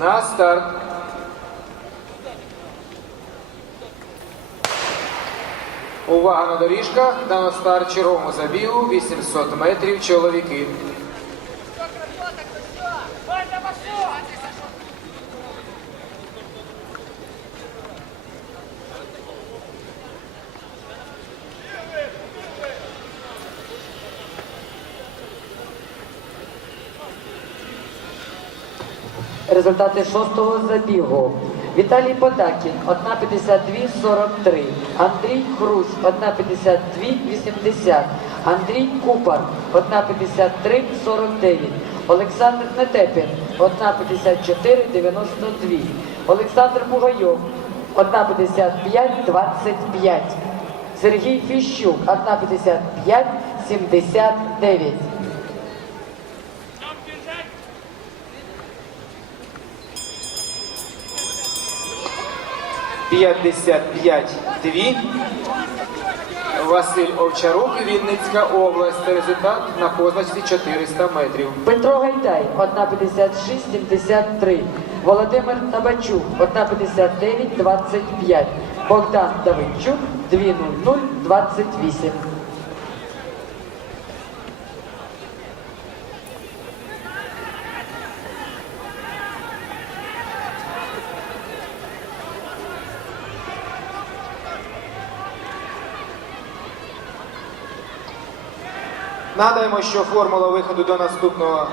На старт. Увага на доріжках. На старт червоному забігу 800 метрів чоловіки. Результати шостого забігу. Віталій Потакін 1.52.43. Андрій Хрусь 1.52.80. Андрій Купар 1.53.49. Олександр Нетепін 1.54.92. Олександр Бугайов 1.55.25. Сергій Фіщук 1.55.79. П'ятдесят п'ять дві. Василь Овчарук, Вінницька область. Результат на позначці 400 метрів. Петро Гайдай 1,56,73. Володимир Табачук 1,59,25. Богдан Давидчук 2,00,28. Нагадаємо, що формула виходу до наступного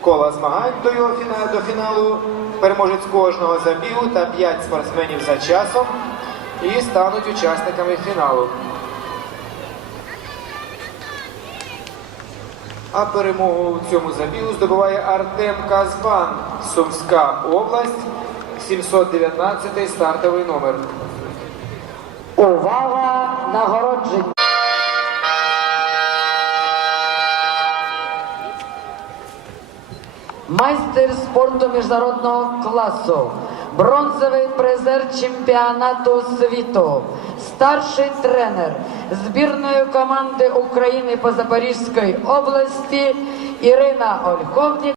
кола змагань до його фіналу, до фіналу переможець кожного забігу та 5 спортсменів за часом і стануть учасниками фіналу. А перемогу в цьому забігу здобуває Артем Казбан, Сумська область, 719 стартовий номер. Увага! Нагородження! Майстер спорту міжнародного класу, бронзовий призер чемпіонату світу, старший тренер збірної команди України по Запорізькій області Ірина Ольховнік.